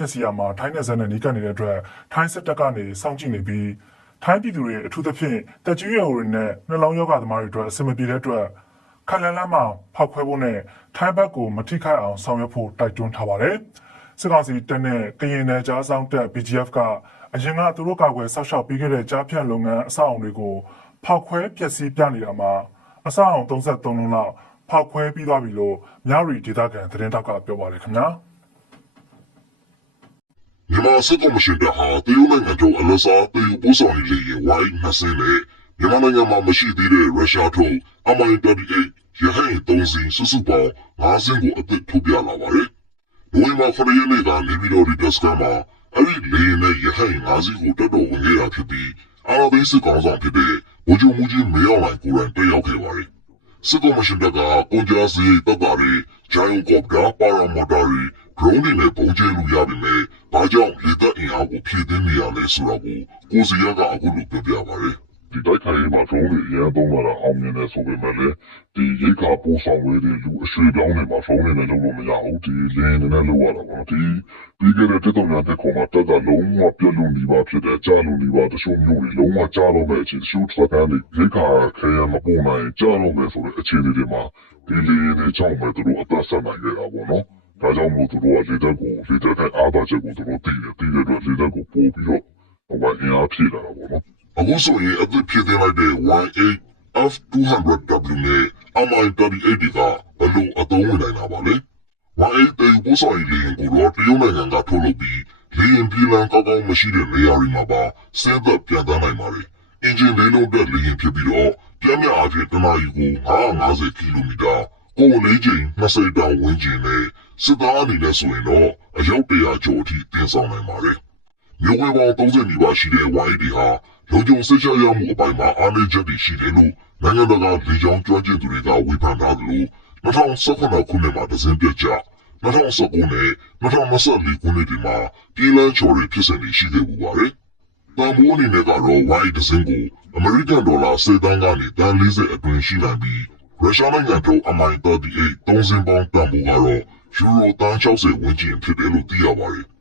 ဖြစ်စီရမှာထိုင်းနယ်စပ်နဲ့နီးကပ်နေတဲ့အတွက်ထိုင်းစစ်တပ်ကနေစောင့်ကြည့်နေပြီးထိုင်းပြည်သူတွေအထူးသဖြင့်တက်ကြီးရွယ်တွေနဲ့နှလုံးရောဂါသမားတွေအတွက်အဆင်မပြေတဲ့အတွက်ခက်လန်းလန်းမှာဖောက်ခွဲဖို့နဲ့ထိုင်းဘက်ကိုမထိခိုက်အောင်ဆောင်ရွက်ဖို့တိုက်တွန်းထားပါတယ်။စစ်ကောင်စီတပ်နဲ့ကရင်နယ်ကြားဆောင်တပ် BGF ကအရင်ကသူတို့ကာကွယ်ဆောက်ရှောက်ပေးခဲ့တဲ့ကြားဖြတ်လုပ်ငန်းအဆောက်အအုံတွေကိုဖောက်ခွဲဖျက်ဆီးပြနေတာမှာအဆောက်အအုံ33လုံးလောက်ဖောက်ခွဲပြီးသွားပြီလို့မြရီဒေသခံသတင်းတောက်ကပြောပါတယ်ခင်ဗျာ။မြန်မာစစ်ကောင်စီတပ်ဟာတရုတ်နိုင်ငံထုတ်အလဆာတရုတ်ပို့ဆောင်ရေးလေယာဉ်ဝိုင်း2စင်းနဲ့မြန်မာနိုင်ငံမှာမရှိသေးတဲ့ရုရှားထုတ် Mi-38 ရဟတ်ယာဉ်3စင်းစုစုပေါင်း5စင်းကိုအသစ်ထုတ်ပြလာပါတယ်။နိုဝင်ဘာ9ရက်နေ့ကနေပြည်တော်ဒီတက်စကန်မှာအဲ့ဒီလေယာဉ်နဲ့ရဟတ်ယာဉ်5စီးကိုတက်တော်ဝင်ခဲ့တာဖြစ်ပြီးအာဏာသိမ်းစစ်ကောင်ဆောင်ဖြစ်တဲ့ဗိုလ်ချုပ်မှူးကြီးမင်းအောင်လှိုင်ကိုယ်တိုင်တက်ရောက်ခဲ့ပါတယ်။စစ်ကောင်စီတပ်ကကွန်ကြားစီတပ်သားတွေဂျိုင်းကော့ပတာပါရာမော်တာတွေဒရုန်းတွေနဲ့ပုံကျဲလို့ရပြီမဲ့ဘာကြောင့်လေတပ်အင်အားကိုဖြည့်တင်းနေရလဲဆိုတာကိုကိုစီရကအခုလိုပြောပြပါတယ်။ဒီတိုက်ခိုက်ရေးမှာဒရုန်းတွေအရင်သုံးလာတာအောင်မြင်တယ်ဆိုပေမဲ့လည်းဒီရိတ်ခါပို့ဆောင်ရေးတွေလူအရွှေပြောင်းတွေမှာဒရုန်းတွေနဲ့လုပ်လို့မရဘူးဒီလင်းတွေနဲ့လုပ်ရတာပေါ့ဒီပြီးခဲ့တဲ့တက်တော်များတက်ခေါ်မှာတက်တာလုံးဝပြတ်လို့နေပါဖြစ်တယ်ကြားလို့နေပါတချို့မျိုးတွေလုံးဝကြားလို့မဲ့အခြေတချို့ထွက်တန်းတွေရိတ်ခါခဲရမပို့နိုင်ကြားလို့မဲ့ဆိုတဲ့အခြေအနေတွေမှာဒီလင်းတွေကြောင့်ပဲသူတို့အသက်ဆက်နိုင်ခဲ့တာပေါ့နော်ဒါကြောင့်မို့သူတို့ကလေတက်တဲ့အားသာချက်ကိုသူတို့သိတဲ့အတွက်လေတက်ကိုပို့ပြီးတော့ဟိုကအင်အားဖြည့်လာတာပေါ့နော်အခုဆိုရင်အသစ်ဖြစ်တဲ့လိုက်တဲ့ Y8F200W နဲ့ Mi-38 တွေကဘလို့အသုံးဝင်နိုင်တာပါလဲ။ Y8 တယူပို့ဆောင်ရေးလေယာဉ်ကိုတော့တရုတ်နိုင်ငံကထုတ်လုပ်ပြီးလေယာဉ်ပြေးလမ်းကောင်းကောင်းမရှိတဲ့နေရာတွေမှာပါစမ်းသပ်ပြန်တန်းနိုင်ပါတယ်။အင်ဂျင်လေးလုံးတက်လေယာဉ်ဖြစ်ပြီးတော့ပြင်းပြအဖြစ်တနာရီကို950ကီလိုမီတာကိုယ်လေးချိန်20တောင်ဝန်းကျင်နဲ့စစ်သားအနေနဲ့ဆိုရင်တော့အယောက်100ကျော်အထိတင်ဆောင်နိုင်ပါတယ်။မြို့ဝဲပေါင်း30နီးပါးရှိတဲ့ Y8 တွေဟာလုံခြုံစိတ်ချရမှုအပိုင်းမှာအားနည်းချက်တွေရှိတယ်လို့နိုင်ငံတကာလေကြောင်းကျွမ်းကျင်သူတွေကဝေဖန်ထားသလို2018ခုနှစ်မှာဒဇင်ပြတ်ကျ2019နဲ့2024ခုနှစ်တွေမှာပြည်လန်းချော်တွေဖြစ်စဉ်တွေရှိခဲ့ပူပါတယ်။တန်ဖိုးအနေနဲ့ကတော့ Y ဒဇင်ကိုအမေရိကန်ဒေါ်လာ10တန်းကနေတန်း40အတွင်းရှိနိုင်ပြီးရုရှားနိုင်ငံထုတ် Mi-38 3စင်းပေါင်းတန်ဖိုးကတော့ယူရိုတန်း60ဝန်းကျင်ဖြစ်တယ်လို့သိရပါတယ်။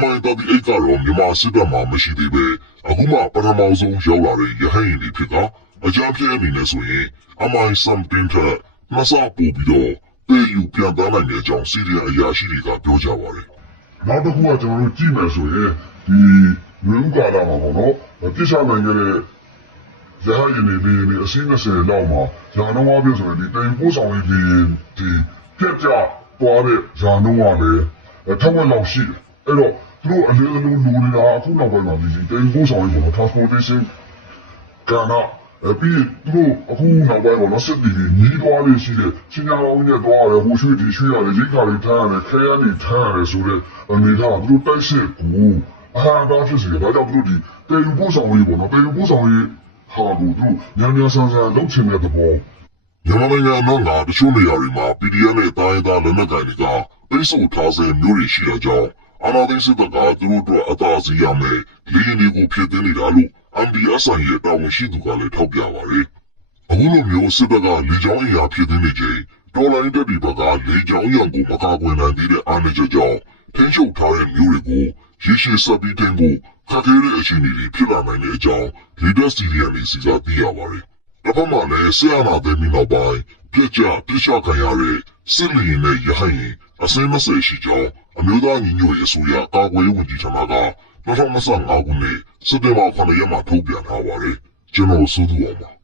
Mi-38 ကတော့မြန်မာစစ်တပ်မှာမရှိသေးပဲအခုမှပထမဆုံးရောက်လာတဲ့ရဟတ်ယာဉ်တွေဖြစ်ကအကြမ်းဖျင်းအနေနဲ့ဆိုရင် Mi-17 ထက်နှစ်ဆပိုပြီးတော့တေယူပြန်တန်းနိုင်တဲ့အကြောင်းစီရီယံအရာရှိတွေကပြောကြပါတယ်။နောက်တစ်ခုကကျွန်တော်တို့ကြည့်မယ်ဆိုရင်ဒီနွေဦးကာလမှာပေါ့နော်ပြစ်ချနိုင်ခဲ့တဲ့ရဟတ်ယာဉ်တွေအစီး20လောက်မှာယာနှုံးအပြည့်ဆိုရင်ဒီတိုင်ပို့ဆောင်ရေးဒီပြက်ကျသွားတဲ့ယာနှုံးကလည်းထက်ဝက်လောက်ရှိတယ်။အဲ့တော့သူတို့အလေးအလိုလိုနေတာအခုနောက်ပိုင်းမှာဒီတိုင်ပို့ဆောင်ရေးပေါ့ transportation ကဏ္ဍပြီးသူတို့အခုနောက်ပိုင်းပေါ့နော်စစ်တီကြီးညီးသွားလေးရှိတဲ့ချင်းညာအောင်နဲ့သွားရတယ်ဟိုရွှေ့ဒီရွှေ့ရတယ်ရိတ်ခါလေးထားရတယ်ခဲရနေထားရတယ်ဆိုတဲ့အနေထားသူတို့တိုက်စစ်ကိုအဟာတာဖြစ်စီတယ်ဒါကြောင့်သူတို့ဒီတေယူပို့ဆောင်ရေးပေါ့နော်တေယူပို့ဆောင်ရေးဟာကိုသူတို့ညံ့ဆန်းဆန်းလုပ်ချင်တဲ့သဘောမြန်မာနိုင်ငံမှာတချို့နေရာတွေမှာ PDF နဲ့တိုင်းသားလက်နက်ကိုင်တွေကပိတ်ဆို့ထားစေမျိုးတွေရှိတာကြောင့်အာဏာသိမ်းစစ်တပ်ကသူတို့အတွက်အသာစီးရမယ်လေယာဉ်တွေကိုဖြစ်သိနေတာလို့ MDSI ရဲ့တာဝန်ရှိသူကလည်းထောက်ပြပါတယ်။အခုလိုမျိုးစစ်တပ်ကလေကြောင်းအင်အားဖြစ်သိနေချိန်တော်လိုင်းတပ်တွေဘက်ကလေကြောင်းရန်ကိုမကာကွယ်နိုင်သေးတဲ့အားနည်းချက်ကြောင့်ထိန်းချုပ်ထားတဲ့မျိုးတွေကိုရေရှည်ဆက်ပြီးထိန်းဖို့ခက်ခဲတဲ့အခြေအနေတွေဖြစ်လာနိုင်တဲ့အကြောင်းလေတပ်စီရီယံတွေစီစားသိရပါတယ်။တစ်ဖက်မှာလည်းဆီယနာသိမ်းပြီးနောက်ပိုင်းပြစ်ချခံရတဲ့စစ်လီရင်နဲ့ရဟတ်ရင်အစင်း20ရှိကြောင်းအမျိုးသားညီညွတ်ရေးအစိုးရကာကွယ်ရေးဝန်ကြီးဌာနက2025ခုနှစ်စက်တင်ဘာ9ရက်မှာထုတ်ပြန်ထားပါတယ်။ကျွန်တော်စိုးသူအောင်ပါ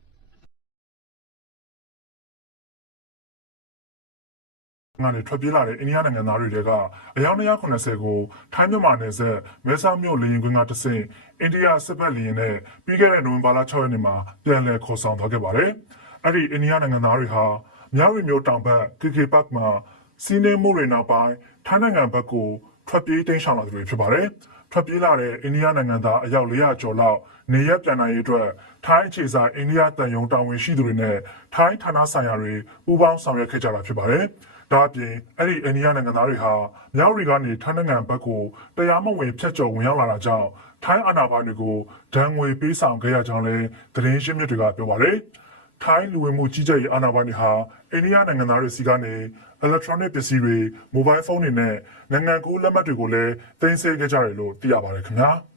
ငါနဲ့ထွက်ပြေးလာတဲ့အိန္ဒိယနိုင်ငံသားတွေကအယောက်190ကိုထိုင်းမြန်မာနယ်စပ်မဲဆောက်မြို့လေယာဉ်ကွင်းကတဆင့်အိန္ဒိယစစ်ဘက်လေယာဉ်နဲ့ပြီးခဲ့တဲ့နိုဝင်ဘာလ6ရက်နေ့မှာပြန်လည်ခေါ်ဆောင်သွားခဲ့ပါတယ်။အဲ့ဒီအိန္ဒိယနိုင်ငံသားတွေဟာမြဝတီမြို့တောင်ဘက် KK Park မှာစီးနှင်းမှုတွေနောက်ပိုင်းထိုင်းနိုင်ငံဘက်ကိုထွက်ပြေးတိမ်းရှောင်လာသူတွေဖြစ်ပါတယ်။ထွက်ပြေးလာတဲ့အိန္ဒိယနိုင်ငံသားအယောက်400ကျော်လောက်နေရပ်ပြန်နိုင်ရေးအတွက်ထိုင်းအခြေစိုက်အိန္ဒိယတန်ယုံတာဝန်ရှိသူတွေနဲ့ထိုင်းဌာနဆိုင်ရာတွေပူးပေါင်းဆောင်ရွက်ခဲ့ကြတာဖြစ်ပါတယ်။ဒါအပြင်အဲ့ဒီအိန္ဒိယနိုင်ငံသားတွေဟာမြောက်ရီကနေထိုင်းနိုင်ငံဘက်ကိုတရားမဝင်ဖြတ်ကျော်ဝင်ရောက်လာတာကြောင့်ထိုင်းအာဏာပိုင်တွေကိုဒဏ်ငွေပေးဆောင်ခဲ့ရကြောင်းလည်းသတင်းရင်းမြစ်တွေကပြောပါတယ်။ ထိုင်းလူဝင်မှုကြီးကြပ်ရေးအာဏာပိုင်တွေဟာအိန္ဒိယနိုင်ငံသားတွေစီကနေ electronic ပစ္စည်းတွေ mobile phone တွေနဲ့နိုင်ငံကူးလက်မှတ်တွေကိုလည်းတင်ဆက်ခဲ့ကြတယ်လို့သိရပါတယ်ခင်ဗျာ။